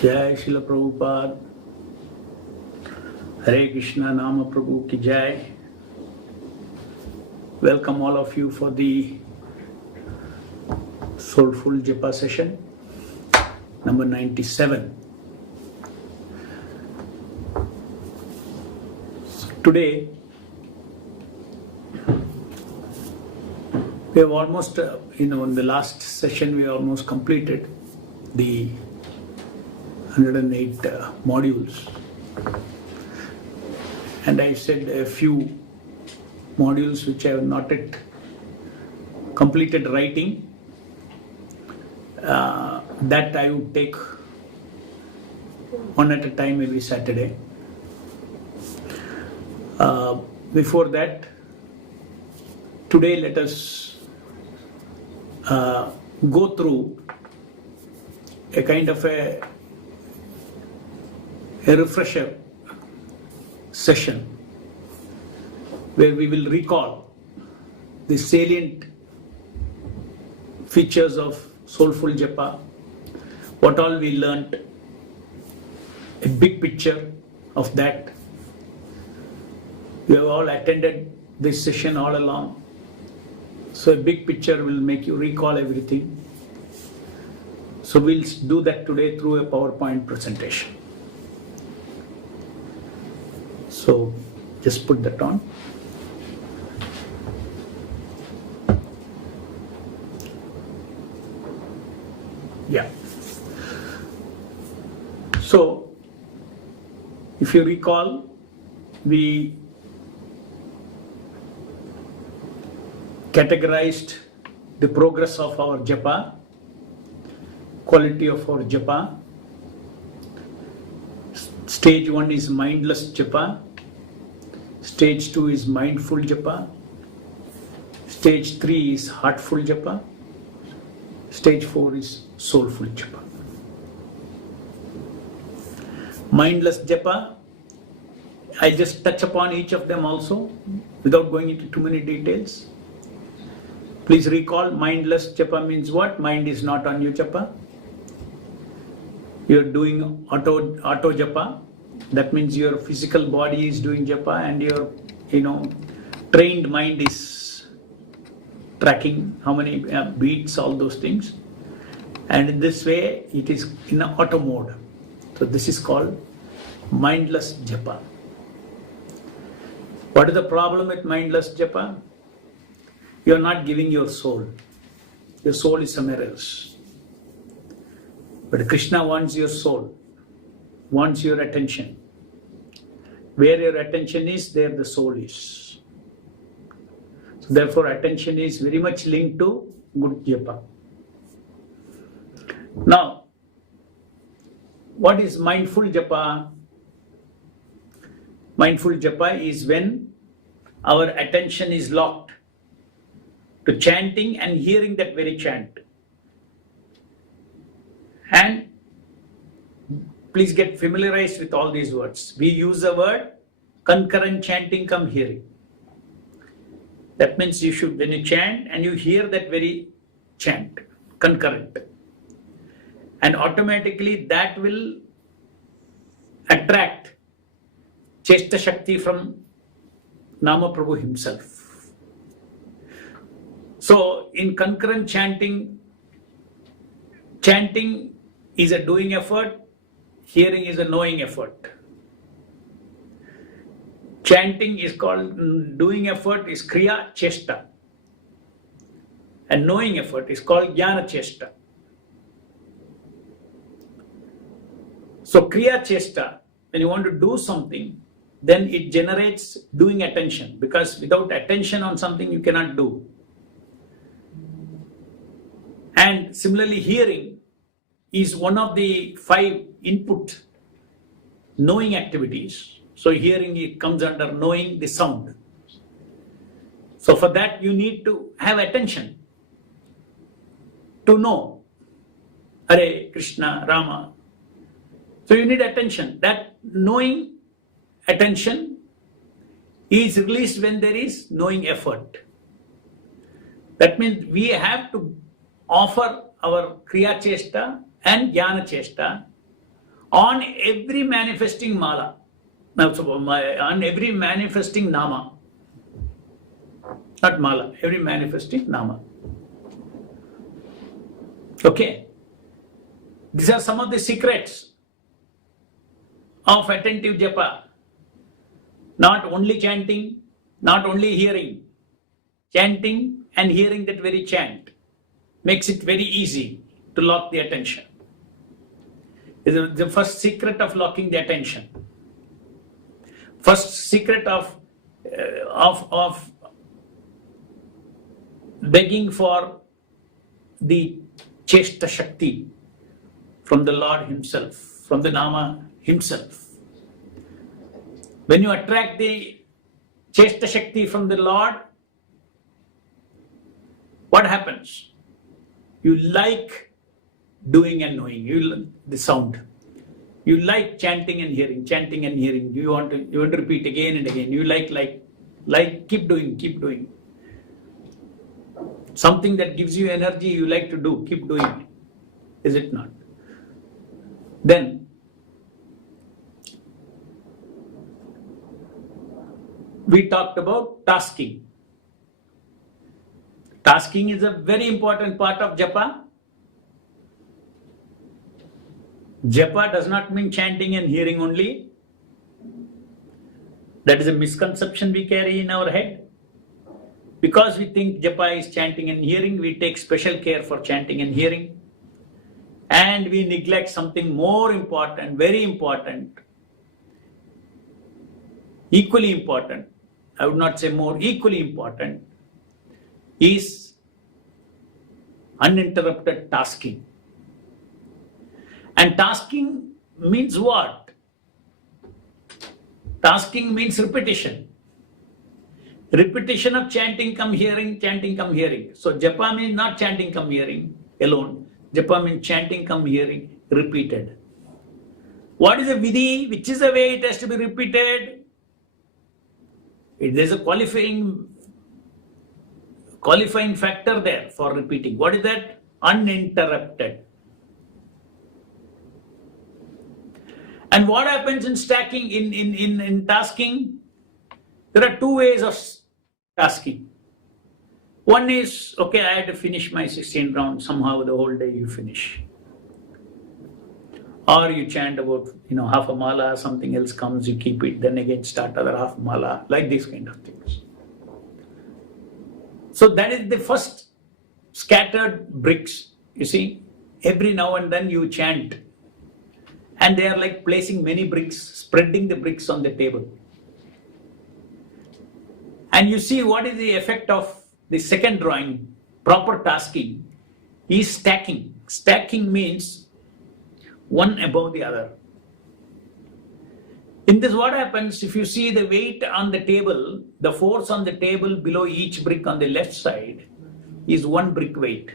Jai Srila Prabhupada. Hare Krishna Nama Prabhu ki Jai. Welcome all of you for the Soulful Japa session number 97. So today we have almost, in the last session we almost completed the 108 modules. And I said a few modules which I have not yet completed writing, that I would take one at a time every Saturday. Before that, today let us go through a kind of a refresher session where we will recall the salient features of Soulful Japa, what all we learnt, a big picture of that. You have all attended this session all along, so a big picture will make you recall everything. So we'll do that today through a PowerPoint presentation. So just put that on. Yeah. So if you recall, we categorized the progress of our japa, quality of our japa. Stage 1 is mindless japa. Stage 2 is mindful japa. Stage 3 is heartful japa. Stage 4 is soulful japa. Mindless japa, I just touch upon each of them also without going into too many details. Please recall, mindless japa means what? Mind is not on your japa. You're doing auto japa. That means your physical body is doing japa and your trained mind is tracking how many beats, all those things. And in this way it is in an auto mode. So this is called mindless japa. What is the problem with mindless japa? You are not giving your soul. Your soul is somewhere else. But Krishna wants your soul, wants your attention. Where your attention is, there the soul is. So therefore attention is very much linked to good japa. Now, what is mindful japa? Mindful japa is when our attention is locked to chanting and hearing that very chant. And please get familiarized with all these words. We use the word concurrent chanting cum hearing. That means you should, when you chant and you hear that very chant, concurrent. And automatically that will attract Chesta Shakti from Nama Prabhu himself. So in concurrent chanting is a doing effort, hearing is a knowing effort. Chanting is called, doing effort is Kriya Chesta. And knowing effort is called Jnana Chesta. So Kriya Chesta, when you want to do something, then it generates doing attention, because without attention on something you cannot do. And similarly, hearing is one of the 5 input knowing activities. So hearing, it comes under knowing the sound. So for that you need to have attention to know Hare, Krishna, Rama. So you need attention. That knowing attention is released when there is knowing effort. That means we have to offer our Kriya Chesta and Jnana Chesta on every manifesting mala, on every manifesting nama, not mala, every manifesting nama. Okay. These are some of the secrets of attentive japa. Not only chanting, not only hearing. Chanting and hearing that very chant makes it very easy to lock the attention. It's the first secret of locking the attention. First secret of begging for the Chesta Shakti from the Lord Himself, from the Nama Himself. When you attract the Chesta Shakti from the Lord, what happens? You like doing and knowing, the sound. You like chanting and hearing, chanting and hearing. You want to repeat again and again. You like, keep doing. Something that gives you energy you like to do, keep doing it. Is it not? Then, we talked about tasking. Tasking is a very important part of japa. Japa does not mean chanting and hearing only. That is a misconception we carry in our head. Because we think japa is chanting and hearing, we take special care for chanting and hearing. And we neglect something more important, very important, equally important. I would not say more, equally important, is uninterrupted tasking. And tasking means what? Tasking means repetition. Repetition of chanting come hearing, chanting come hearing. So japa means not chanting come hearing alone. Japa means chanting come hearing repeated. What is a vidhi? Which is the way it has to be repeated? There's a qualifying factor there for repeating. What is that? Uninterrupted. And what happens in stacking, in tasking? There are two ways of tasking. One is, okay, I had to finish my 16 rounds. Somehow the whole day you finish. Or you chant about, half a mala, something else comes, you keep it, then again start other half mala, like these kind of things. So that is the first scattered bricks. You see, every now and then you chant. And they are like placing many bricks, spreading the bricks on the table. And you see what is the effect of the second drawing, proper tasking, is stacking. Stacking means one above the other. In this, what happens, if you see the weight on the table, the force on the table below each brick on the left side is one brick weight.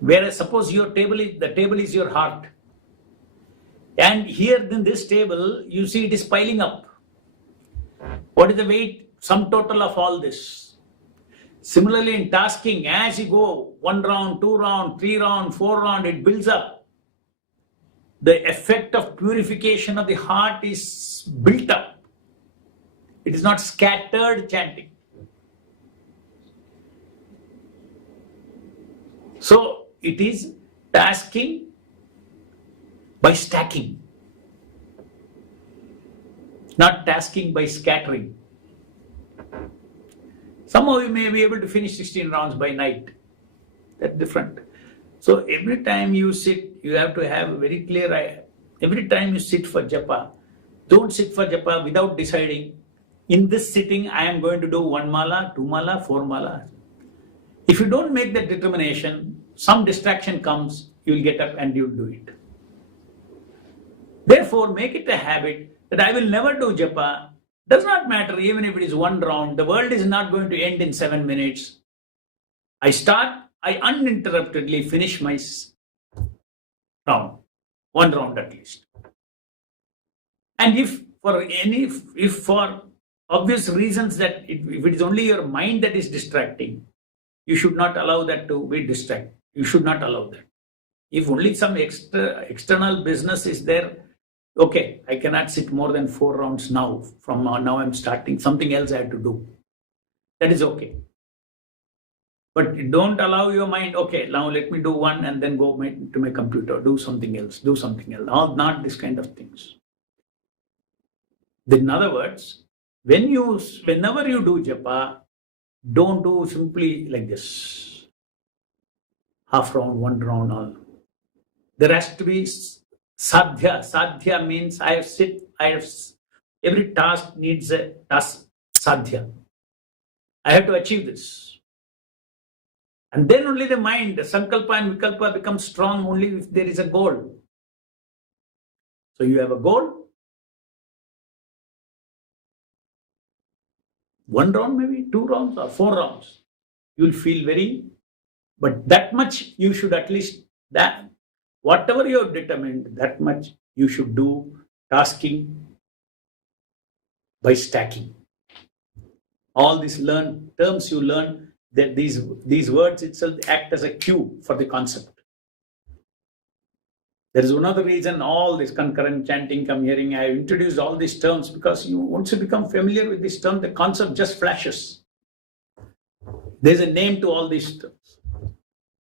Whereas suppose the table is your heart. And here in this table, you see it is piling up. What is the weight? Sum total of all this. Similarly in tasking, as you go 1 round, 2 round, 3 round, 4 round, it builds up. The effect of purification of the heart is built up. It is not scattered chanting. So it is tasking by stacking, not tasking by scattering. Somehow you may be able to finish 16 rounds by night. That's different. So every time you sit, you have to have a very clear eye. Every time you sit for japa, don't sit for japa without deciding, in this sitting I am going to do 1 mala, 2 mala, 4 mala. If you don't make that determination, some distraction comes, you will get up and you will do it. Therefore, make it a habit that I will never do japa. Does not matter even if it is 1 round. The world is not going to end in 7 minutes. I uninterruptedly finish my round. 1 round at least. And if for obvious reasons that if it is only your mind that is distracting, you should not allow that to be distracted. You should not allow that. If only some external business is there, okay, I cannot sit more than 4 rounds now. From now I'm starting something else I have to do. That is okay. But don't allow your mind, okay, now let me do one and then go to my computer, do something else. Not this kind of things. In other words, whenever you do japa, don't do simply like this. Half round, 1 round, all. There has to be sadhya. Sadhya means every task needs a task sadhya. I have to achieve this. And then only the mind, the sankalpa and vikalpa becomes strong only if there is a goal. So you have a goal. 1 round, maybe 2 rounds or 4 rounds. You will feel but that much you should at least, that whatever you have determined, that much you should do tasking by stacking. All these terms you learn, that these words itself act as a cue for the concept. There is another reason all this concurrent chanting, hearing, I have introduced all these terms because once you become familiar with this term, the concept just flashes. There's a name to all these terms.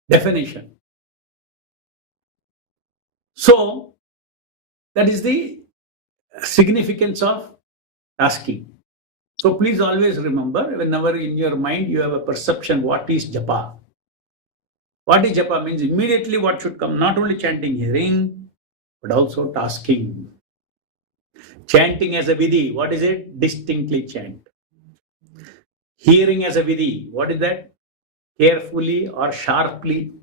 Definition. So, that is the significance of tasking. So please always remember, whenever in your mind you have a perception, what is japa? What is japa means immediately what should come, not only chanting, hearing, but also tasking. Chanting as a vidhi, what is it? Distinctly chant. Hearing as a vidhi, what is that? Carefully or sharply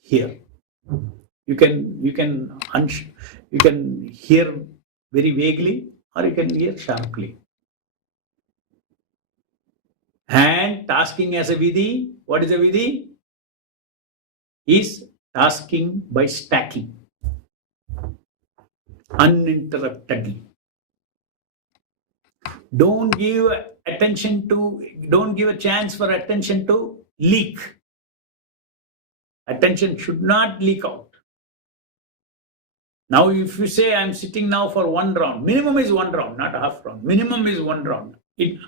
hear. You can hear very vaguely or you can hear sharply. And tasking as a vidhi, what is a vidhi? Is tasking by stacking uninterruptedly. Don't give a chance for attention to leak. Attention should not leak out. Now, if you say I'm sitting now for 1 round, minimum is 1 round, not a half round. Minimum is 1 round.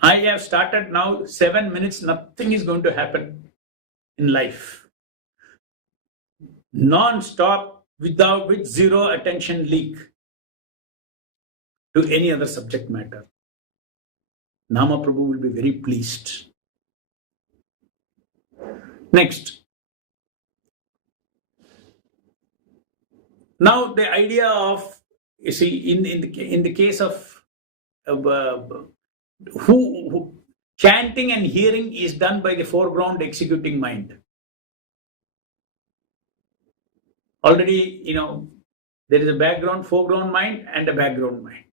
I have started now 7 minutes, nothing is going to happen in life. Non-stop, with zero attention leak to any other subject matter. Nama Prabhu will be very pleased. Next. Now the idea of, you see, in the case of who chanting and hearing is done by the foreground executing mind. Already, there is a foreground mind and a background mind.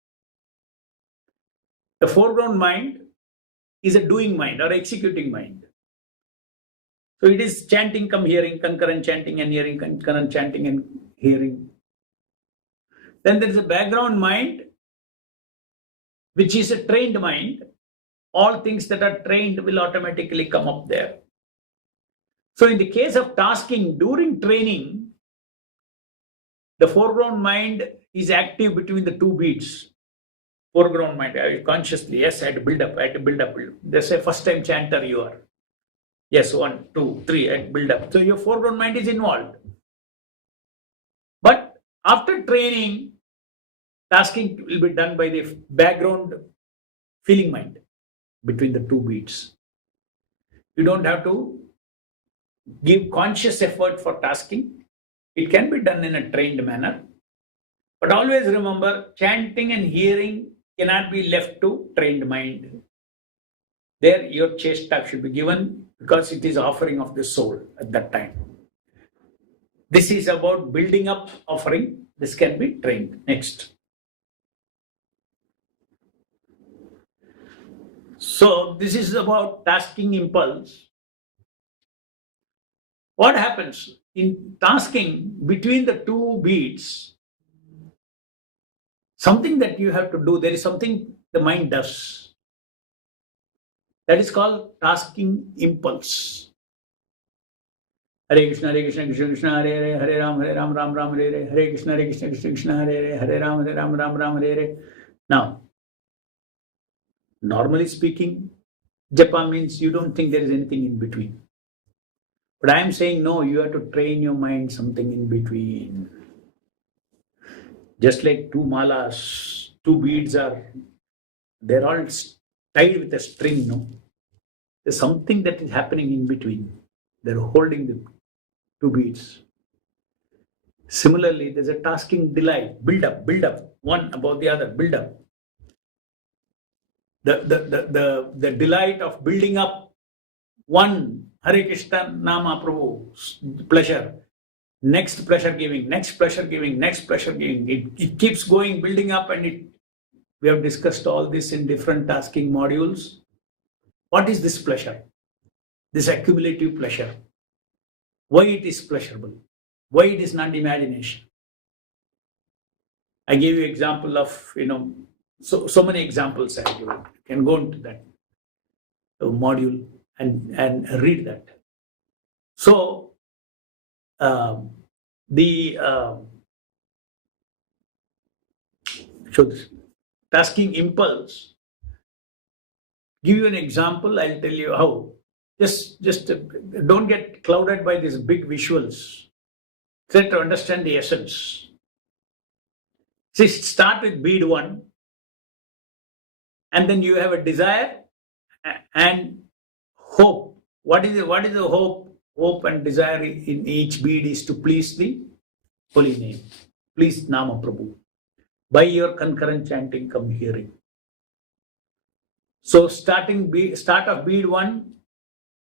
The foreground mind is a doing mind or executing mind. So it is chanting hearing, concurrent chanting and hearing, concurrent chanting and hearing. Then there is a background mind, which is a trained mind. All things that are trained will automatically come up there. So in the case of tasking, during training, the foreground mind is active between the 2 beats. Foreground mind, I consciously, yes, I had to build up. They say first time chanter you are. Yes, 1, 2, 3, and build up. So your foreground mind is involved. But after training, tasking will be done by the background feeling mind between the 2 beats. You don't have to give conscious effort for tasking. It can be done in a trained manner. But always remember, chanting and hearing cannot be left to trained mind. There, your chesta should be given because it is offering of the soul at that time. This is about building up offering. This can be trained. Next. So, this is about tasking impulse. What happens in tasking between the 2 beats? Something that you have to do, there is something the mind does. That is called tasking impulse. Hare Krishna, Krishna Krishna, Hare Ram, Ram Ram, Hare Krishna, Krishna Krishna, Hare Ram, Ram Ram, Hare. Now, normally speaking, japa means you don't think there is anything in between. But I am saying no, you have to train your mind something in between. Just like two malas, two beads they're all tied with a string, no? There's something that is happening in between. They're holding the two beads. Similarly, there's a tasking delight, build up, one above the other, build up. The delight of building up one Hare Krishna Nama Prabhu, pleasure, next pleasure giving, next pleasure giving, next pleasure giving. It keeps going, building up, and we have discussed all this in different tasking modules. What is this pleasure? This accumulative pleasure. Why it is pleasurable? Why it is not imagination? I gave you example of, so many examples I give. You can go into that module and read that. So, show this tasking impulse. Give you an example. I'll tell you how. Just don't get clouded by these big visuals. Try to understand the essence. See, start with bead 1, and then you have a desire and hope. What is the hope? Hope and desire in each bead is to please the holy name. Please Nama Prabhu. By your concurrent chanting, come hearing. So start of bead 1,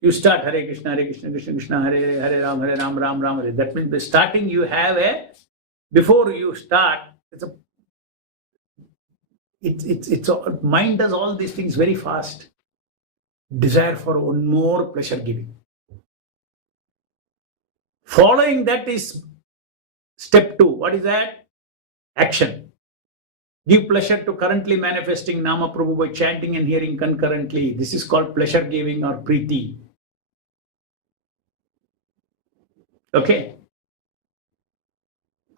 you start Hare Krishna, Krishna Krishna, Hare Ram, Ram Ram, Hare. That means the starting you have before you start, mind does all these things very fast. Desire for one more pleasure giving. Following that is step 2. What is that? Action. Give pleasure to currently manifesting Nama Prabhu by chanting and hearing concurrently. This is called pleasure giving or preeti. Okay.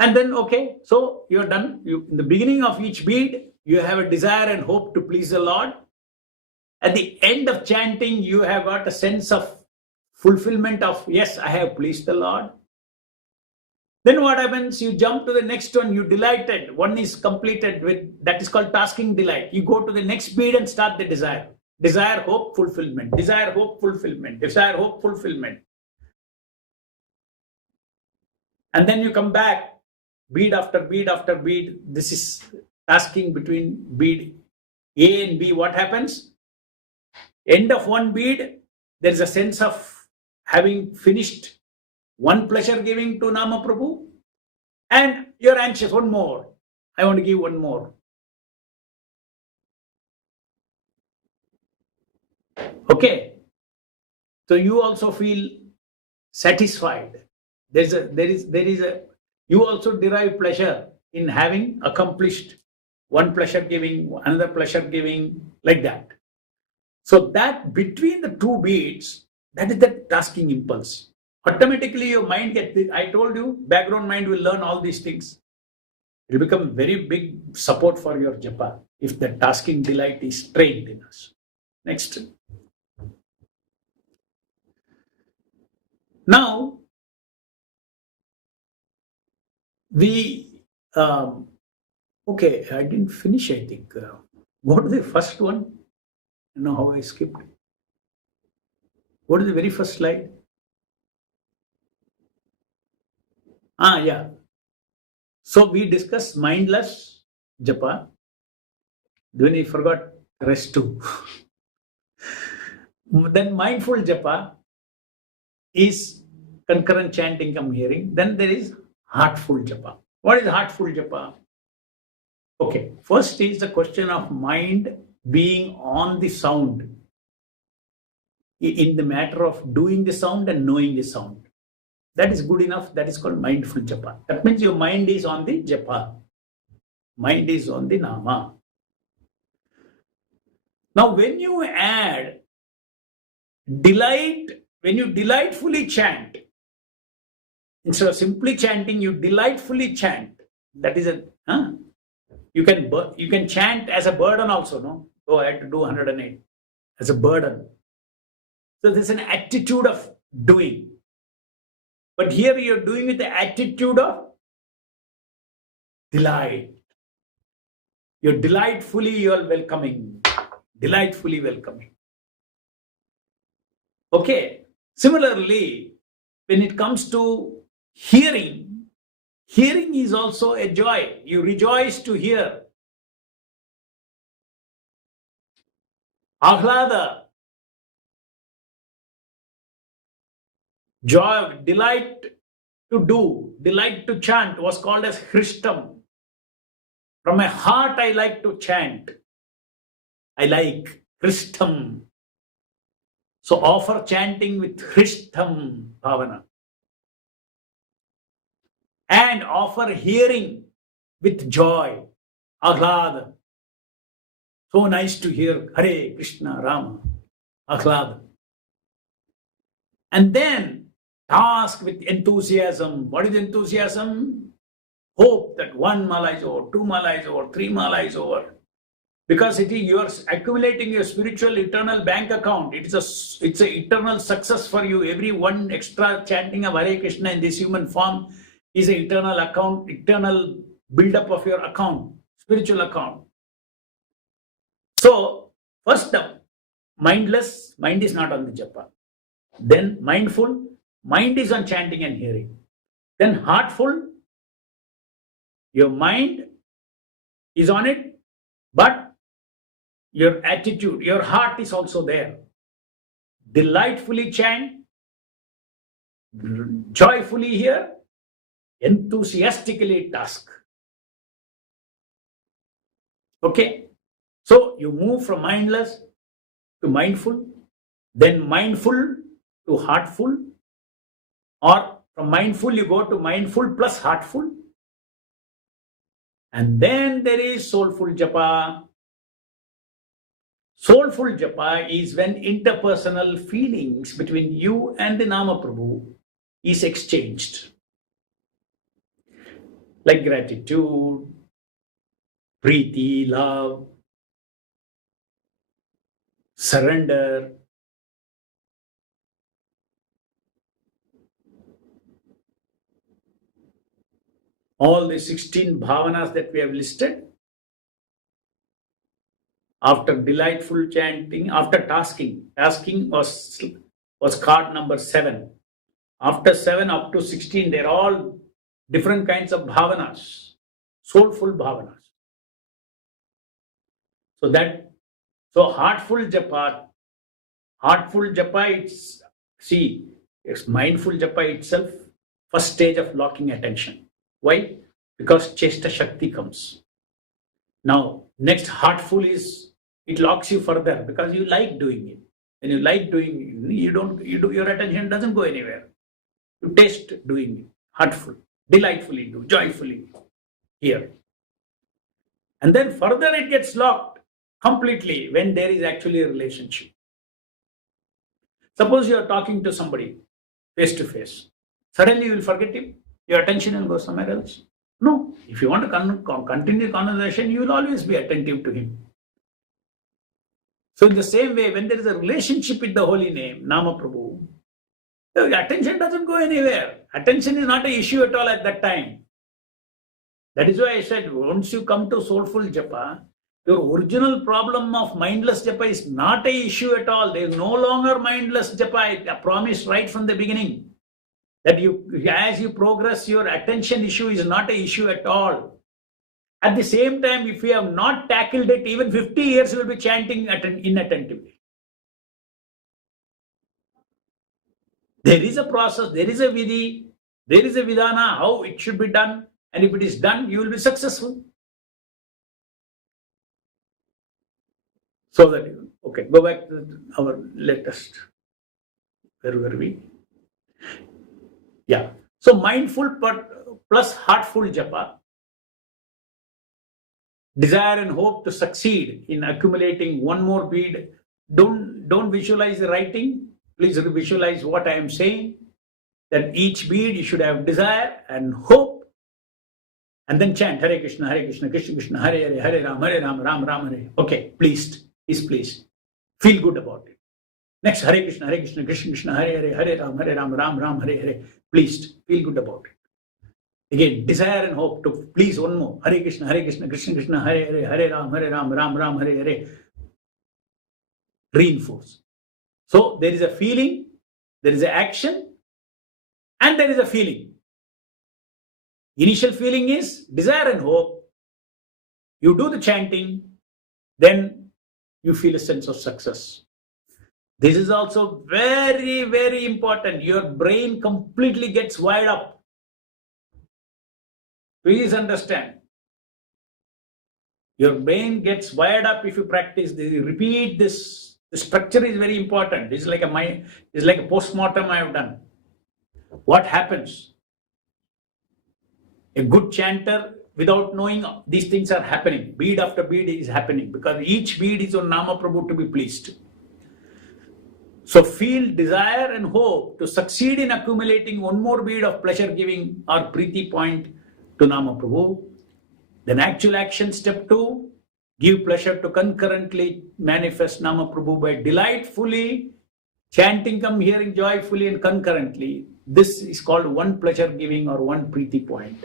And then, okay, so you're done. In the beginning of each bead, you have a desire and hope to please the Lord. At the end of chanting, you have got a sense of fulfillment of, yes, I have pleased the Lord. Then what happens? You jump to the next one, you delighted. One is completed with, that is called tasking delight. You go to the next bead and start the desire. Desire, hope, fulfillment. Desire, hope, fulfillment. Desire, hope, fulfillment. And then you come back, bead after bead after bead. This is tasking between bead A and B. What happens? End of one bead, there is a sense of having finished one pleasure giving to Nama Prabhu, and you're anxious, one more. I want to give one more. Okay. So you also feel satisfied. You also derive pleasure in having accomplished one pleasure giving, another pleasure giving, like that. So that between the two beats, that is the tasking impulse. Automatically your mind I told you, background mind will learn all these things. It will become very big support for your japa if the tasking delight is trained in us. Next. Now, okay, I didn't finish, I think. What is the first one? You know how I skipped? What is the very first slide? Yeah. So we discussed mindless japa. Then we forgot the rest too. Then mindful japa is concurrent chanting, come hearing. Then there is heartful japa. What is heartful japa? Okay, first is the question of mind being on the sound in the matter of doing the sound and knowing the sound. That is good enough. That is called mindful japa. That means your mind is on the japa. Mind is on the nama. Now, when you add delight, when you delightfully chant, Instead of simply chanting, you delightfully chant. That is you can chant as a burden also, no? Oh, I had to do 108 as a burden. So there's an attitude of doing. But here you're doing with the attitude of delight. You're welcoming. Delightfully welcoming. Okay. Similarly, when it comes to hearing, hearing is also a joy. You rejoice to hear. Ahlada, joy, delight to do, delight to chant was called as Hristam. From my heart, I like to chant. I like Hristam. So offer chanting with Hristam Bhavana. And offer hearing with joy, Ahlada. So nice to hear Hare, Krishna, Rama, Ahlada. And then task with enthusiasm. What is enthusiasm? Hope that one mala is over, two mala is over, three mala is over. Because you are accumulating your spiritual eternal bank account. It's an eternal success for you. Every one extra chanting of Hare Krishna in this human form is an eternal account, eternal build-up of your account, spiritual account. So, first up, mindless, mind is not on the japa. Then mindful, mind is on chanting and hearing. Then heartful, your mind is on it, but your attitude, your heart is also there. Delightfully chant, joyfully hear, enthusiastically task. Okay? So you move from mindless to mindful, then mindful to heartful, or from mindful you go to mindful plus heartful. And then there is soulful japa. Soulful japa is when interpersonal feelings between you and the Nama Prabhu is exchanged. Like gratitude, preeti, love, surrender. All the 16 bhavanas that we have listed, after delightful chanting, after tasking was card number 7. After 7 up to 16, they're all different kinds of bhavanas, soulful bhavanas. So heartful japa, it's mindful japa itself, first stage of locking attention. Why? Because Chesta Shakti comes. Now, next heartful is, it locks you further because you like doing it. When you like doing it, your attention doesn't go anywhere. You taste doing it. Heartful, delightfully do, joyfully hear. And then further it gets locked completely when there is actually a relationship. Suppose you are talking to somebody face to face. Suddenly you will forget him. Your attention will go somewhere else. No. If you want to continue conversation, you will always be attentive to him. So in the same way, when there is a relationship with the holy name, Nama Prabhu, the attention doesn't go anywhere. Attention is not an issue at all at that time. That is why I said, once you come to soulful japa, your original problem of mindless japa is not an issue at all. There is no longer mindless japa. I promised right from the beginning that as you progress, your attention issue is not an issue at all. At the same time, if you have not tackled it, even 50 years you will be chanting inattentively. There is a process, there is a vidhi, there is a vidhana, how it should be done, and if it is done, you will be successful. So that, okay, go back to our latest. Where were we? Yeah. So mindful plus heartful japa, desire and hope to succeed in accumulating one more bead. Don't visualize the writing. Please visualize what I am saying. that each bead you should have desire and hope, and then chant Hare Krishna, Krishna Krishna, Hare Hare, Hare Ram, Ram Ram, Hare. Okay, pleased, is pleased. Feel good about it. Next, Hare Krishna, Krishna Krishna, Hare Hare, Hare Ram, Ram Hare Hare. Pleased, feel good about it. Again, desire and hope to please one more. Hare Krishna, Krishna Krishna, Hare Hare, Hare Ram, Ram Hare Hare. Reinforce. So there is a feeling, there is an action, and there is a feeling. Initial feeling is desire and hope. You do the chanting, then you feel a sense of success. This is also very, very important. Your brain completely gets wired up. Please understand. Your brain gets wired up if you practice this. Repeat this. The structure is very important. It's like a post-mortem I have done. What happens? A good chanter, without knowing these things are happening. Bead after bead is happening because each bead is on Nama Prabhu to be pleased. So feel desire and hope to succeed in accumulating one more bead of pleasure giving or Preeti point to Nama Prabhu. Then actual action, step 2, give pleasure to concurrently manifest Nama Prabhu by delightfully chanting, hearing joyfully and concurrently. This is called one pleasure giving or one Preeti point.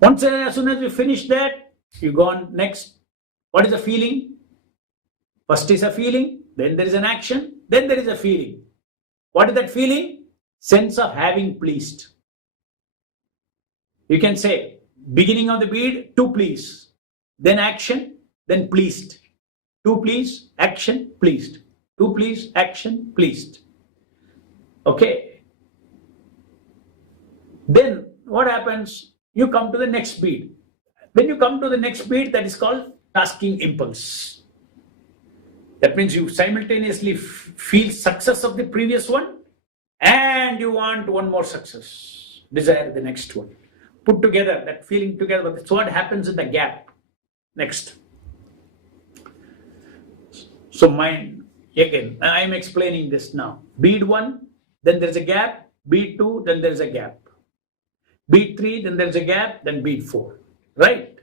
As soon as you finish that, you go on next. What is the feeling? First is a feeling, then there is an action, then there is a feeling. What is that feeling? Sense of having pleased. You can say, beginning of the bead, to please. Then action, then pleased. To please, action, pleased. To please, action, pleased. Okay. Then what happens? You come to the next bead. When you come to the next bead, that is called tasking impulse. That means you simultaneously feel success of the previous one and you want one more success. Desire the next one. Put together, that feeling together. That's what happens in the gap. Next. So mind, again, I am explaining this now. Bead 1, then there is a gap. Bead 2, then there is a gap. Bead 3, then there is a gap. Then bead 4. Right?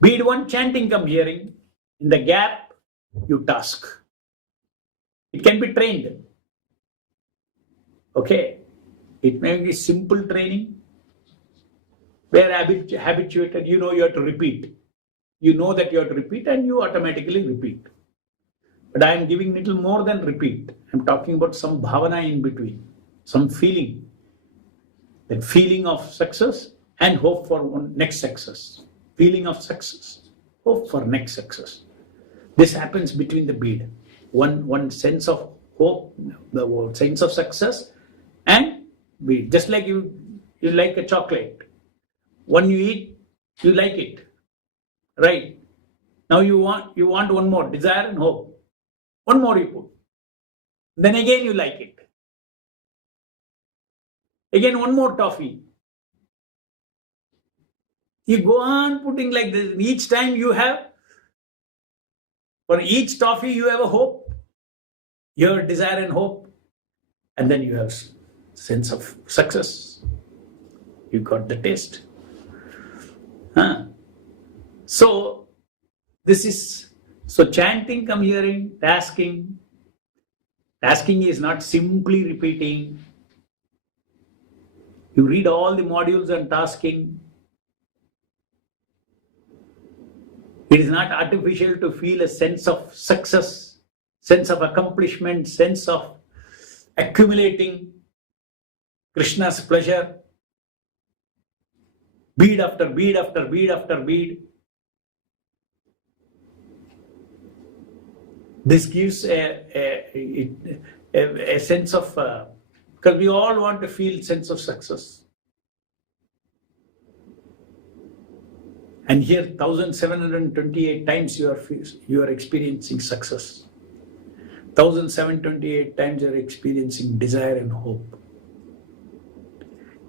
Bead 1, chanting hearing. In the gap, you task. It can be trained. Okay. It may be simple training. Where habituated, you know you have to repeat. You know that you have to repeat and you automatically repeat. But I am giving little more than repeat. I am talking about some bhavana in between, some feeling. That feeling of success and hope for next success. Feeling of success, hope for next success. This happens between the bead. One sense of hope, the sense of success and bead. Just like you like a chocolate. When you eat, you like it, right? Now you want one more, desire and hope. One more you put. Then again you like it. Again one more toffee. You go on putting like this. Each time you have, for each toffee you have a hope. You have desire and hope. And then you have sense of success. You got the taste. So chanting, hearing, tasking. Tasking is not simply repeating. You read all the modules on tasking. It is not artificial to feel a sense of success, sense of accomplishment, sense of accumulating Krishna's pleasure. Bead after bead after bead after bead. This gives a sense of, because we all want to feel sense of success. And here 1728 times you are experiencing success. 1728 times you are experiencing desire and hope.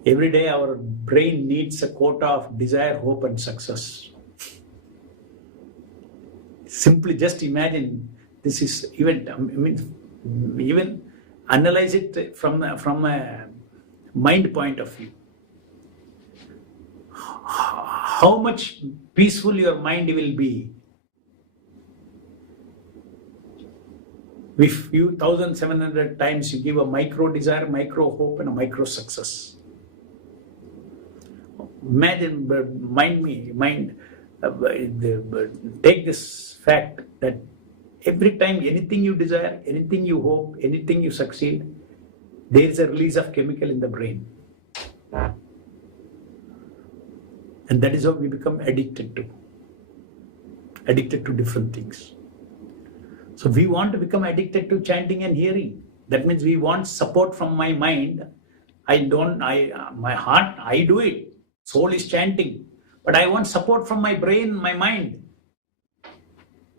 Every day our brain needs a quota of desire, hope and success. Simply just imagine this is even Analyze it from a mind point of view. How much peaceful your mind will be if you 1700 times you give a micro desire, micro hope, and a micro success. Imagine, take this fact that every time anything you desire, anything you hope, anything you succeed, there is a release of chemical in the brain. And that is how we become addicted to different things. So we want to become addicted to chanting and hearing. That means we want support from my mind. My heart, I do it. Soul is chanting. But I want support from my brain, my mind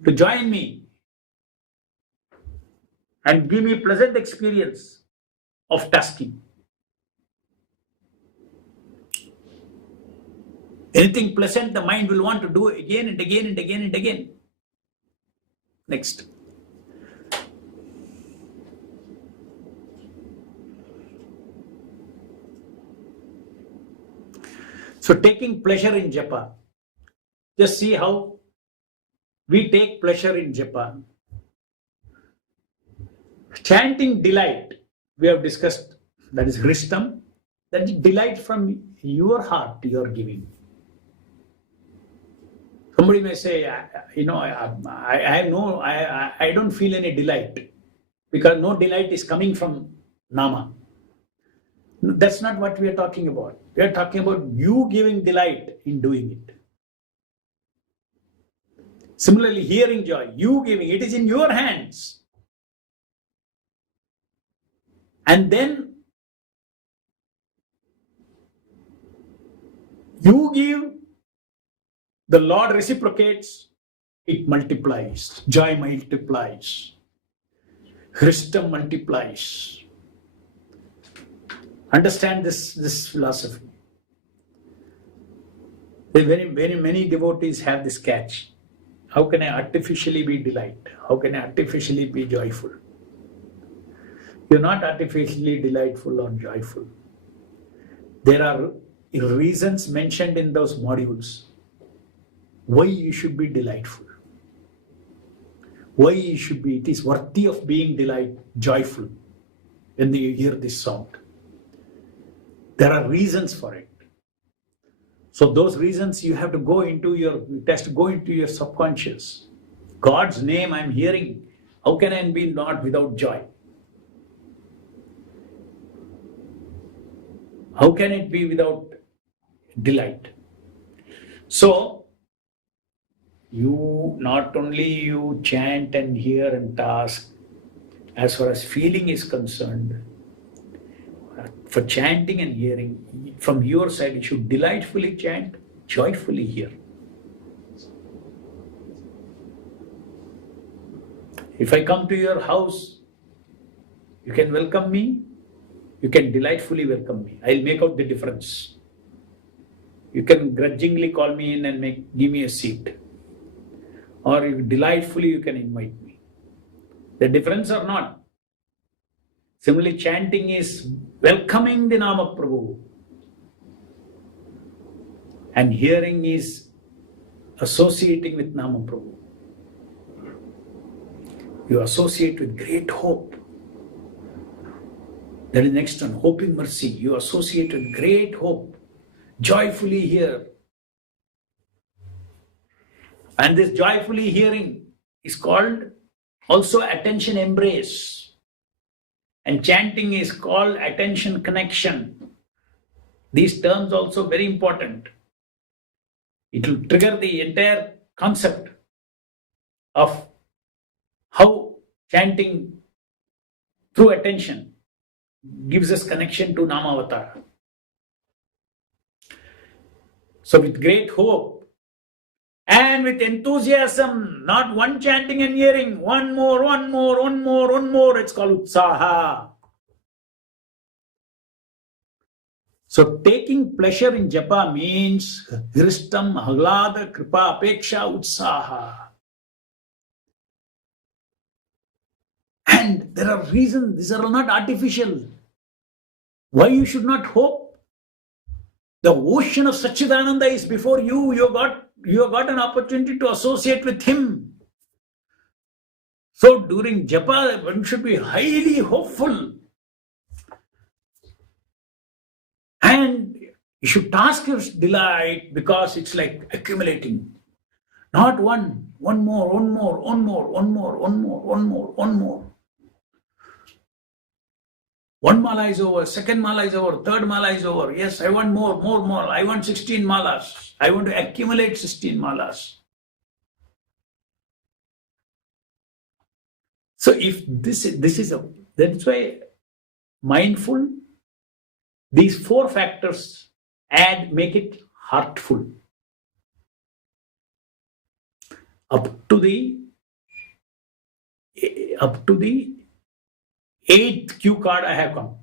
to join me and give me pleasant experience of tasking. Anything pleasant, the mind will want to do again and again and again and again. Next. So taking pleasure in japa. Just see how we take pleasure in japa. Chanting delight, we have discussed, that is Hristam, that is delight from your heart you are giving. Somebody may say, I don't feel any delight because no delight is coming from Nama. That's not what we are talking about. We are talking about you giving delight in doing it. Similarly, hearing joy, you giving, it is in your hands. And then you give, the Lord reciprocates, it multiplies. Joy multiplies. Hristam multiplies. Understand this philosophy. Very many devotees have this catch. How can I artificially be delight? How can I artificially be joyful? You're not artificially delightful or joyful. There are reasons mentioned in those modules why you should be delightful. Why you should be, it is worthy of being joyful when you hear this sound. There are reasons for it. So those reasons you have to go into your subconscious. God's name I'm hearing. How can I be not without joy? How can it be without delight? So, not only you chant and hear and task, as far as feeling is concerned, for chanting and hearing, from your side, you should delightfully chant, joyfully hear. If I come to your house, you can welcome me, you can delightfully welcome me. I'll make out the difference. You can grudgingly call me in and give me a seat. Or delightfully you can invite me. The difference or not? Similarly, chanting is welcoming the Nama Prabhu. And hearing is associating with Nama Prabhu. You associate with great hope. That is next one, hope in mercy. You associate with great hope. Joyfully hear. And this joyfully hearing is called also attention embrace. And chanting is called attention connection. These terms also very important. It will trigger the entire concept of how chanting through attention gives us connection to Namavatar. So with great hope and with enthusiasm, not one chanting and hearing, one more, it's called Utsaha. So taking pleasure in japa means Hristam, Ahlada, Kripa, Apeksha, Utsaha. And there are reasons, these are not artificial. Why you should not hope? The ocean of Satchidananda is before you. You have got an opportunity to associate with him. So during japa, one should be highly hopeful. And you should task your delight because it's like accumulating. Not one more. One mala is over, second mala is over, third mala is over. Yes, I want more. I want 16 malas. I want to accumulate 16 malas. So if that's why mindful, these four factors make it heartful. Up to the 8th cue card I have come.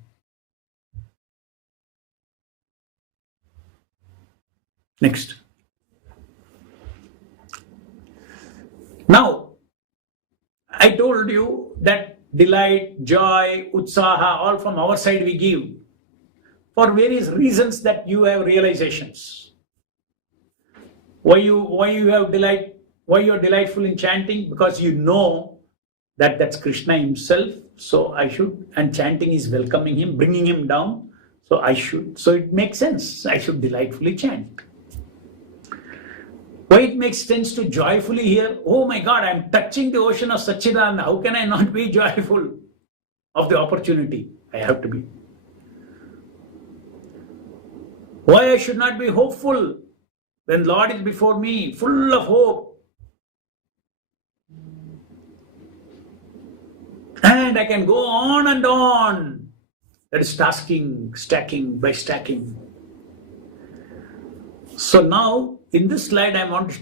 Next. Now, I told you that delight, joy, utsaha, all from our side we give for various reasons that you have realizations. Why you have delight? Why you are delightful in chanting? Because you know that that's Krishna himself. So I should, and chanting is welcoming him, bringing him down. So I should. So it makes sense. I should delightfully chant. Why it makes sense to joyfully hear, oh my God, I'm touching the ocean of Satchidananda. How can I not be joyful of the opportunity? I have to be. Why I should not be hopeful when Lord is before me, full of hope. And I can go on and on. That is tasking, stacking by stacking. So now, in this slide, I want to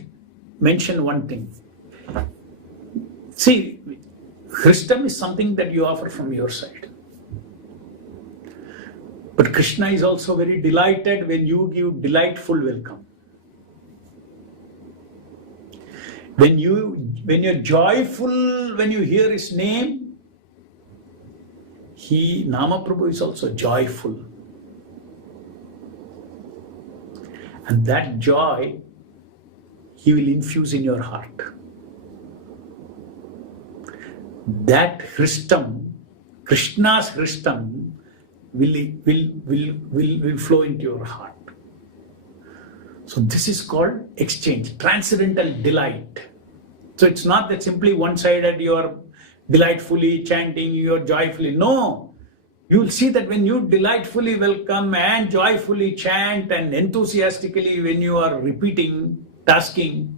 mention one thing. See, Krishna is something that you offer from your side. But Krishna is also very delighted when you give delightful welcome. When you're joyful, when you hear his name, Nama Prabhu is also joyful. And that joy, he will infuse in your heart. That Hristam, Krishna's Hristam, will flow into your heart. So this is called exchange, transcendental delight. So it's not that simply one-sided, you are delightfully chanting, you are joyfully. No, you will see that when you delightfully welcome and joyfully chant and enthusiastically when you are repeating, tasking,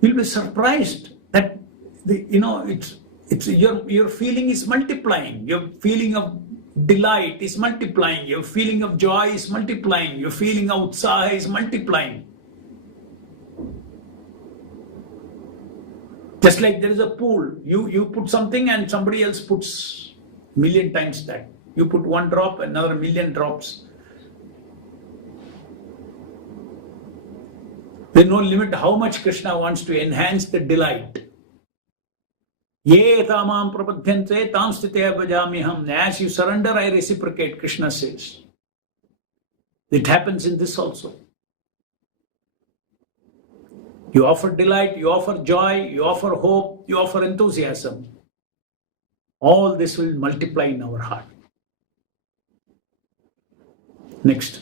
you'll be surprised that your feeling is multiplying. Your feeling of delight is multiplying. Your feeling of joy is multiplying. Your feeling of utsaha is multiplying. Just like there is a pool, you put something and somebody else puts million times that. You put one drop, another million drops. There's no limit how much Krishna wants to enhance the delight. Ye tamam prapadhyante tam sthitya bhajamiham. As you surrender, I reciprocate, Krishna says. It happens in this also. You offer delight, you offer joy, you offer hope, you offer enthusiasm. All this will multiply in our heart. Next.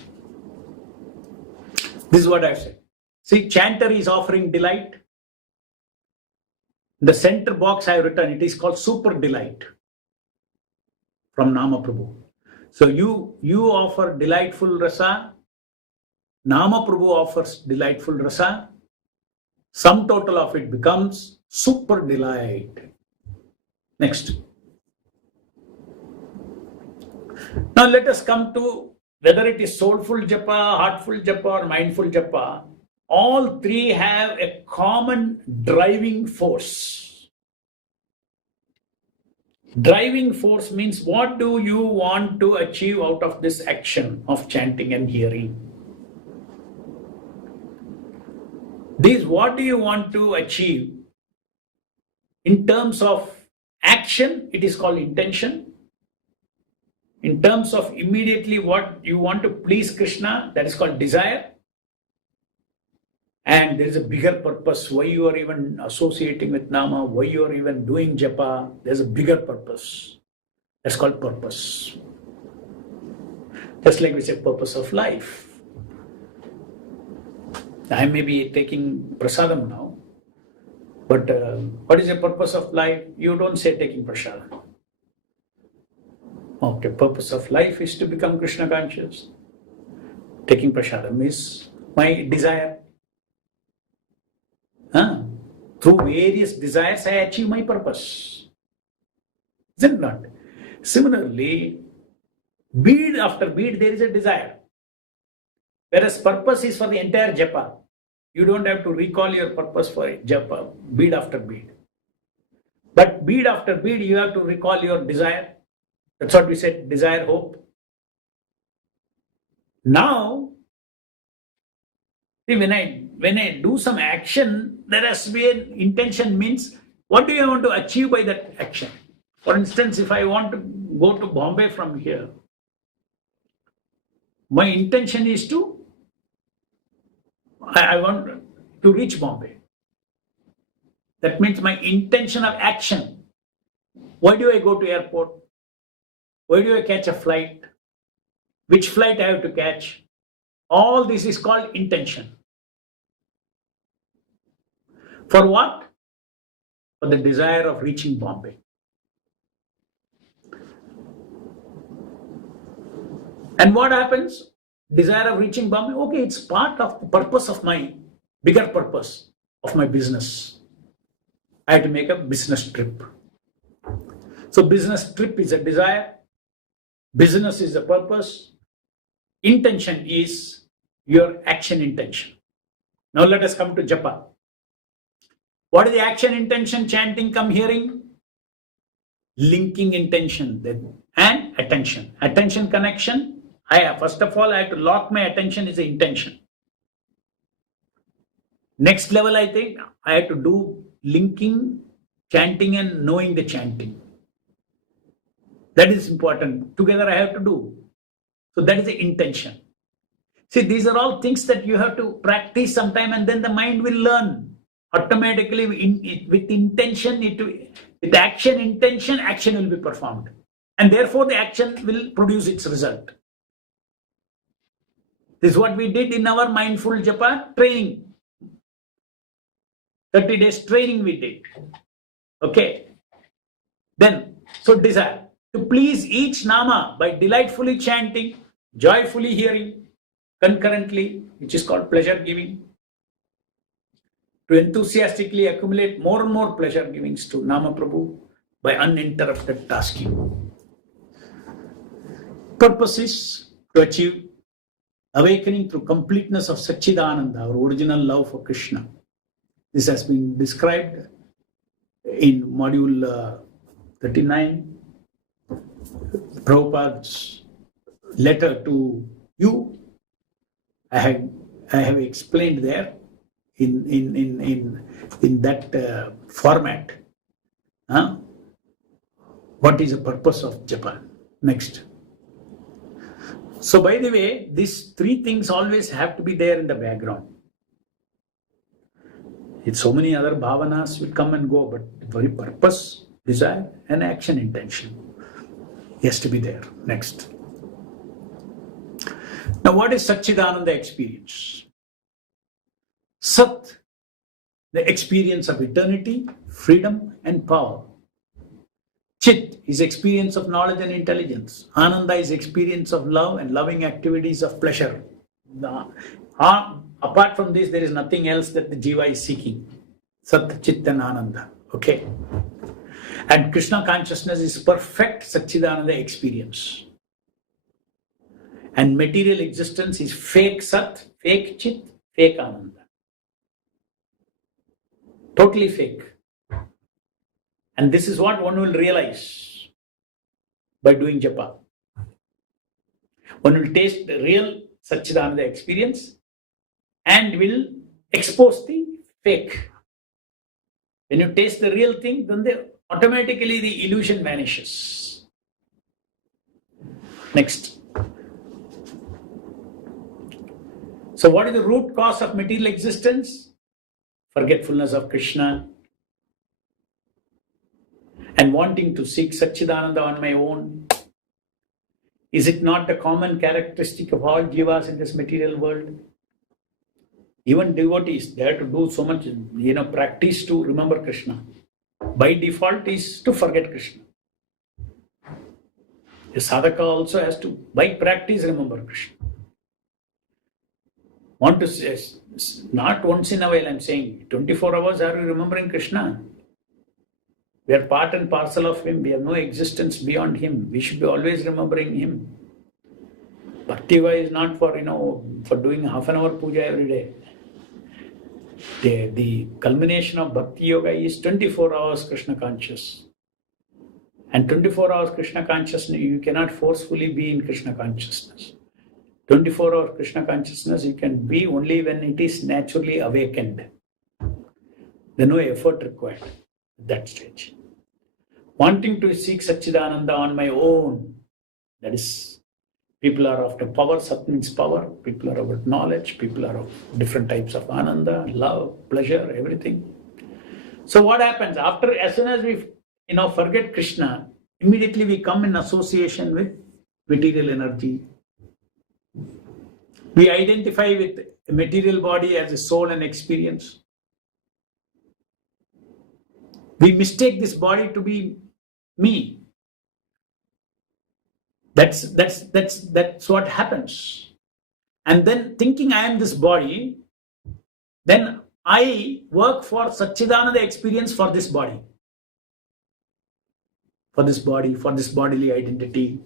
This is what I said. See, chanter is offering delight. The center box I have written, it is called super delight from Nama Prabhu. So you offer delightful rasa, Nama Prabhu offers delightful rasa. Sum total of it becomes super delight. Next. Now let us come to whether it is soulful japa, heartful japa or mindful japa. All three have a common driving force. Driving force means what do you want to achieve out of this action of chanting and hearing? This, what do you want to achieve in terms of action, it is called intention. In terms of immediately what you want to please Krishna, that is called desire. And there is a bigger purpose why you are even associating with Nama, why you are even doing Japa. There's a bigger purpose. That's called purpose. Just like we say purpose of life. I may be taking prasadam now, but what is the purpose of life? You don't say taking prasadam. Okay, purpose of life is to become Krishna conscious. Taking prasadam is my desire. Through various desires, I achieve my purpose. Is it not? Similarly, bead after bead, there is a desire. Whereas purpose is for the entire japa. You don't have to recall your purpose for japa, bead after bead. But bead after bead, you have to recall your desire. That's what we said, desire, hope. Now, see, when I do some action, there has to be an intention. Means what do you want to achieve by that action? For instance, if I want to go to Bombay from here, my intention is I want to reach Bombay. That means my intention of action. Why do I go to airport? Why do I catch a flight? Which flight I have to catch? All this is called intention. For what? For the desire of reaching Bombay. And what happens? Desire of reaching Bombay, okay, it's part of the purpose of my bigger purpose of my business. I have to make a business trip. So business trip is a desire, business is a purpose, intention is your action intention. Now let us come to japa. What is the action intention? Chanting, come hearing, linking intention and attention. Attention connection. First of all, I have to lock my attention is the intention. Next level, I think, I have to do linking, chanting and knowing the chanting. That is important. Together I have to do. So that is the intention. See, these are all things that you have to practice sometime and then the mind will learn. Automatically, with intention, with action intention, action will be performed. And therefore, the action will produce its result. This is what we did in our mindful japa training. 30 days training we did. Okay. Then, so desire. To please each nama by delightfully chanting, joyfully hearing, concurrently, which is called pleasure giving. To enthusiastically accumulate more and more pleasure givings to Nama Prabhu by uninterrupted tasking. Purpose is to achieve awakening through completeness of Satchidananda, our original love for Krishna. This has been described in module 39, Prabhupada's letter to you. I have explained there in that format. What is the purpose of japa? Next. So by the way, these three things always have to be there in the background. It's so many other bhavanas will come and go, but the very purpose, desire, and action intention has to be there. Next. Now, what is Satchidananda experience? Sat, the experience of eternity, freedom, and power. Chit is experience of knowledge and intelligence. Ananda is experience of love and loving activities of pleasure. Apart from this, there is nothing else that the jiva is seeking. Sat, Chit and Ananda. Okay. And Krishna consciousness is perfect Satchidananda experience. And material existence is fake Sat, fake Chit, fake Ananda. Totally fake. And this is what one will realize by doing japa. One will taste the real Satchidananda experience and will expose the fake. When you taste the real thing, then automatically the illusion vanishes. Next. So what is the root cause of material existence? Forgetfulness of Krishna and wanting to seek Satchidananda on my own. Is it not the common characteristic of all jivas in this material world? Even devotees, they have to do so much, practice to remember Krishna. By default is to forget Krishna. A sadhaka also has to, by practice, remember Krishna. Want to say, not once in a while I'm saying, 24 hours are we remembering Krishna? We are part and parcel of Him. We have no existence beyond Him. We should be always remembering Him. Bhakti Yoga is not for, for doing half an hour puja every day. The culmination of Bhakti Yoga is 24 hours Krishna conscious. And 24 hours Krishna consciousness, you cannot forcefully be in Krishna consciousness. 24 hours Krishna consciousness you can be only when it is naturally awakened. There is no effort required at that stage. Wanting to seek Satchidananda on my own, that is, people are after power, Sat means power, people are about knowledge, people are of different types of ananda, love, pleasure, everything. So what happens? As soon as we forget Krishna, immediately we come in association with material energy. We identify with a material body as a soul and experience. We mistake this body to be me. That's what happens. And then thinking I am this body, then I work for Satchidananda experience for this body. For this body, for this bodily identity.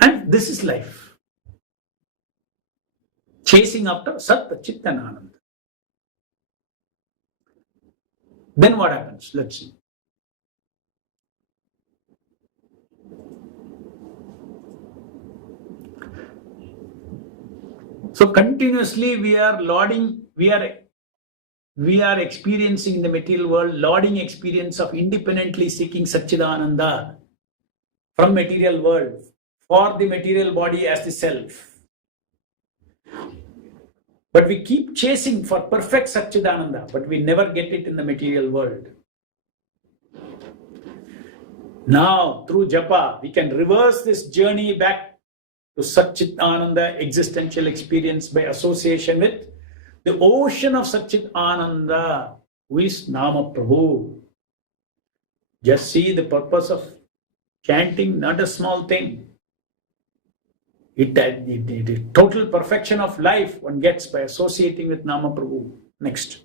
And this is life. Chasing after Sat, Chit and Ananda. Then what happens? Let's see. So continuously we are experiencing in the material world, lauding experience of independently seeking Satchidananda from material world for the material body as the self. But we keep chasing for perfect Satchidananda, but we never get it in the material world. Now, through Japa, we can reverse this journey back to Satchit Ananda existential experience by association with the ocean of Satchit Ananda, who is Nama Prabhu. Just see the purpose of chanting, not a small thing. The total perfection of life one gets by associating with Nama Prabhu. Next.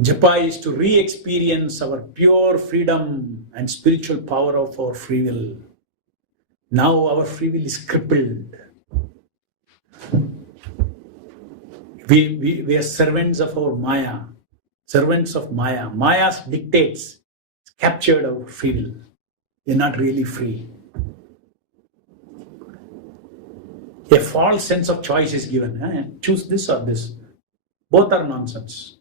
Japa is to re-experience our pure freedom and spiritual power of our free will. Now our free will is crippled. We are servants of our Maya. Servants of Maya. Maya's dictates captured our free will. They're not really free. A false sense of choice is given. Choose this or this. Both are nonsense.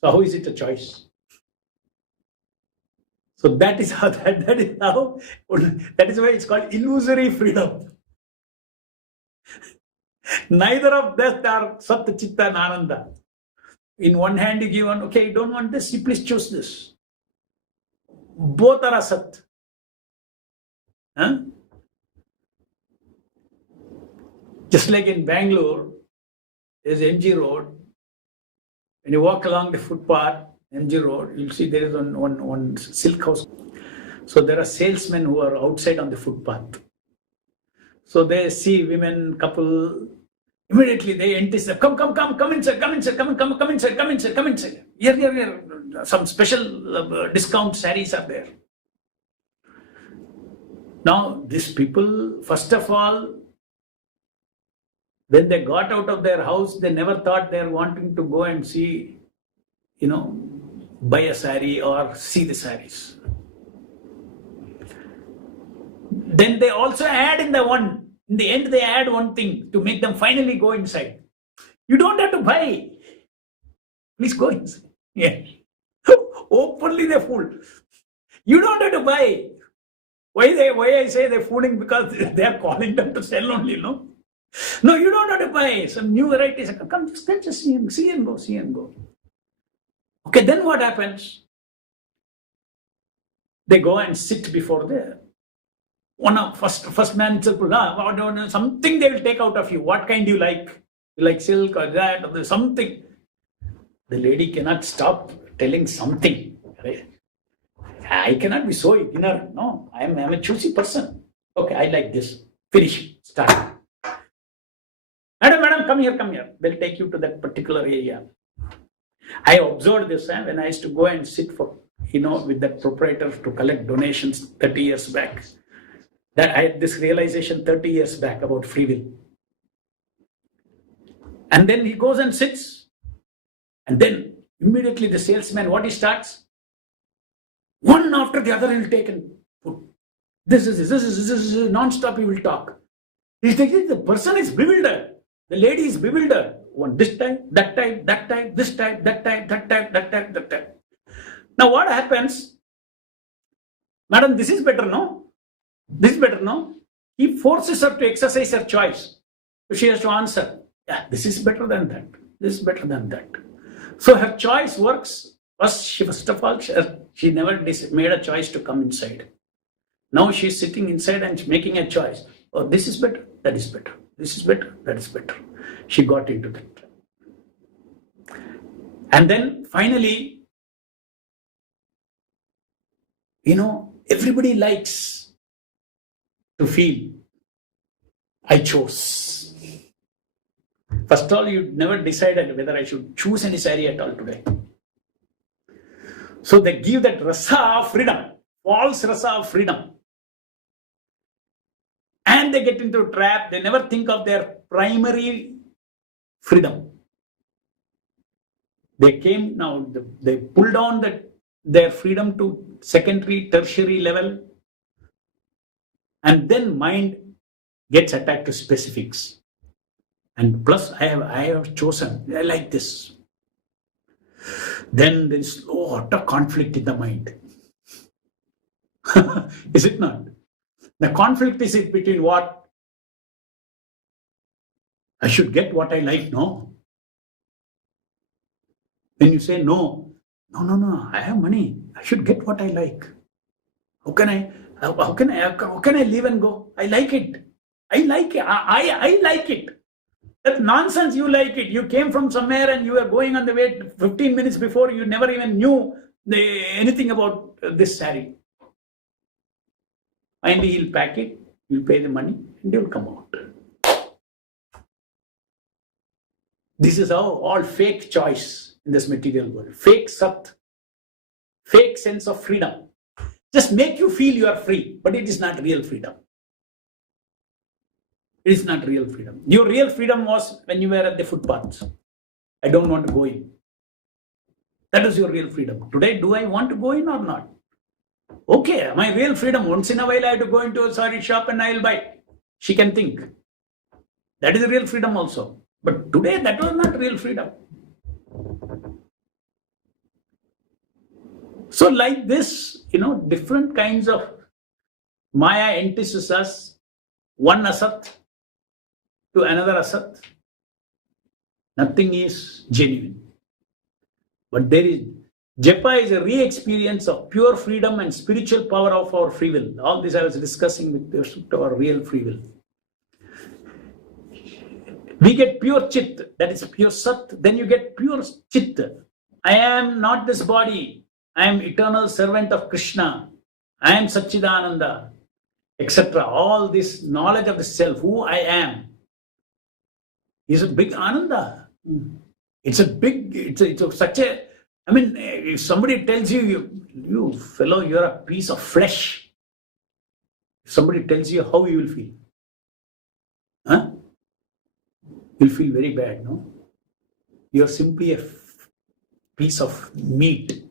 So how is it a choice? So that is why it's called illusory freedom. Neither of them are Sat, Chitta and Ananda. In one hand you give one, okay, you don't want this, you please choose this. Both are Asat. Just like in Bangalore, there's MG Road. When you walk along the footpath, MG Road, you'll see there is one silk house. So there are salesmen who are outside on the footpath. So they see women, couple, immediately they enter, come inside, come inside. Here. Some special discount sarees are there. Now, these people, first of all, when they got out of their house, they never thought they were wanting to go and see, buy a saree or see the sarees. Then they also add in the end they add one thing to make them finally go inside. You don't have to buy. Please go inside. Yeah. Openly they fool. You don't have to buy. Why I say they're fooling? Because they are calling them to sell only, no? No, you don't have to buy some new varieties. Come, just see and go. Okay, then what happens? They go and sit before the first man itself. Something they will take out of you. What kind do you like? You like silk or that or something? The lady cannot stop telling something. I cannot be so ignorant. No, I'm a choosy person. Okay, I like this. Finish. Start. Madam, come here. They'll take you to that particular area. I observed this when I used to go and sit with that proprietor to collect donations 30 years back. That I had this realization 30 years back about free will. And then he goes and sits. And then immediately the salesman, what he starts? One after the other he will take and put. This is non-stop he will talk. He's thinking the person is bewildered. The lady is bewildered. One this type, that type, this type, that type. Now what happens? Madam, this is better, no? This is better, no? He forces her to exercise her choice. So she has to answer. Yeah, this is better than that. This is better than that. So her choice works. First of all, she never made a choice to come inside. Now she's sitting inside and making a choice. Oh, this is better, that is better. This is better, that is better. She got into that. And then finally, everybody likes to feel, I chose. First of all, you never decided whether I should choose any saree at all today. So they give that rasa of freedom, false rasa of freedom. And they get into a trap. They never think of their primary freedom. They pull down their freedom to secondary, tertiary level. And then mind gets attacked to specifics. And plus, I have chosen, I like this. Then there is utter conflict in the mind. Is it not? The conflict is between what? I should get what I like, no? When you say no, I have money. I should get what I like. How can I live and go? I like it. I like it. That's nonsense. You like it. You came from somewhere and you were going on the way 15 minutes before. You never even knew anything about this saree. Finally, he'll pack it, you'll pay the money, and you'll come out. This is how all fake choice in this material world. Fake sat. Fake sense of freedom. Just make you feel you are free, but it is not real freedom. It is not real freedom. Your real freedom was when you were at the footpaths. I don't want to go in. That is your real freedom. Today, do I want to go in or not? Okay, my real freedom. Once in a while, I have to go into a saree shop and I will buy. She can think. That is real freedom also. But today, that was not real freedom. So like this, different kinds of Maya entices us, one asat to another asat. Nothing is genuine. But Japa is a re-experience of pure freedom and spiritual power of our free will. All this I was discussing with respect to our real free will. We get pure chit, that is pure sat. Then you get pure chit. I am not this body. I am eternal servant of Krishna. I am Satchidananda, etc. All this knowledge of the self, who I am, is a big ananda. It's such a, if somebody tells you fellow, you're a piece of flesh. If somebody tells you, how you will feel? Huh? You'll feel very bad, no? You're simply a piece of meat.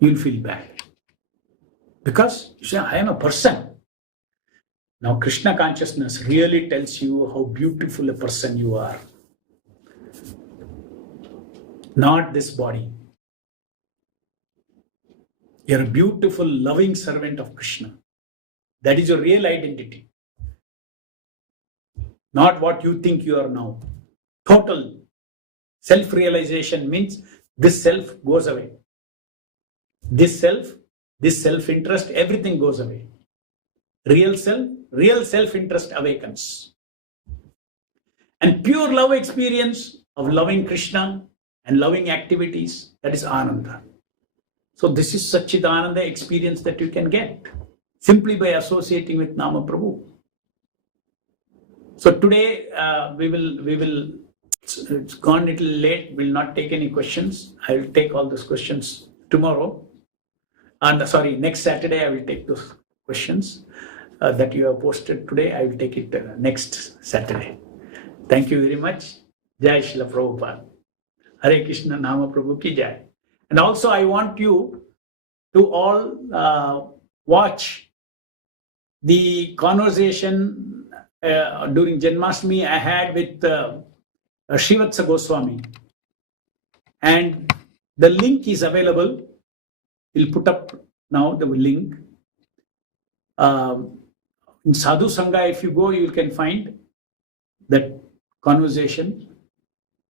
You'll feel bad. Because you say, I am a person. Now, Krishna consciousness really tells you how beautiful a person you are. not this body. You're a beautiful, loving servant of Krishna. That is your real identity. Not what you think you are now. Total self-realization means this self goes away. This self-interest, everything goes away. Real self-interest awakens. And pure love experience of loving Krishna and loving activities, that is Ananda. So this is Satchidananda experience that you can get simply by associating with Nama Prabhu. So today we will. It's gone a little late. We'll not take any questions. I will take all those questions tomorrow. And next Saturday I will take those questions that you have posted today. I will take it next Saturday. Thank you very much. Jai Srila Prabhupada. Hare Krishna, Nama Prabhu ki Jai. And also I want you to all watch the conversation during Janmashtami I had with Srivatsa Goswami. And the link is available. We'll put up now the link. In Sadhu Sangha, if you go, you can find that conversation.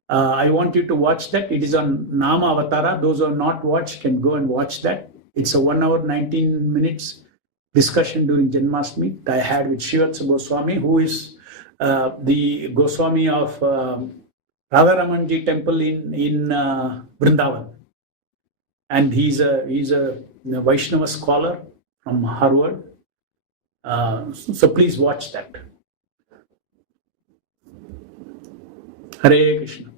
I want you to watch that. It is on Nama Avatara. Those who have not watched can go and watch that. It's a 1 hour, 19 minutes discussion during Janmashtami that I had with Srivatsa Goswami, who is the Goswami of Radharamanji temple in Vrindavan. And he's a Vaishnava scholar from Harvard. So please watch that. Hare Krishna.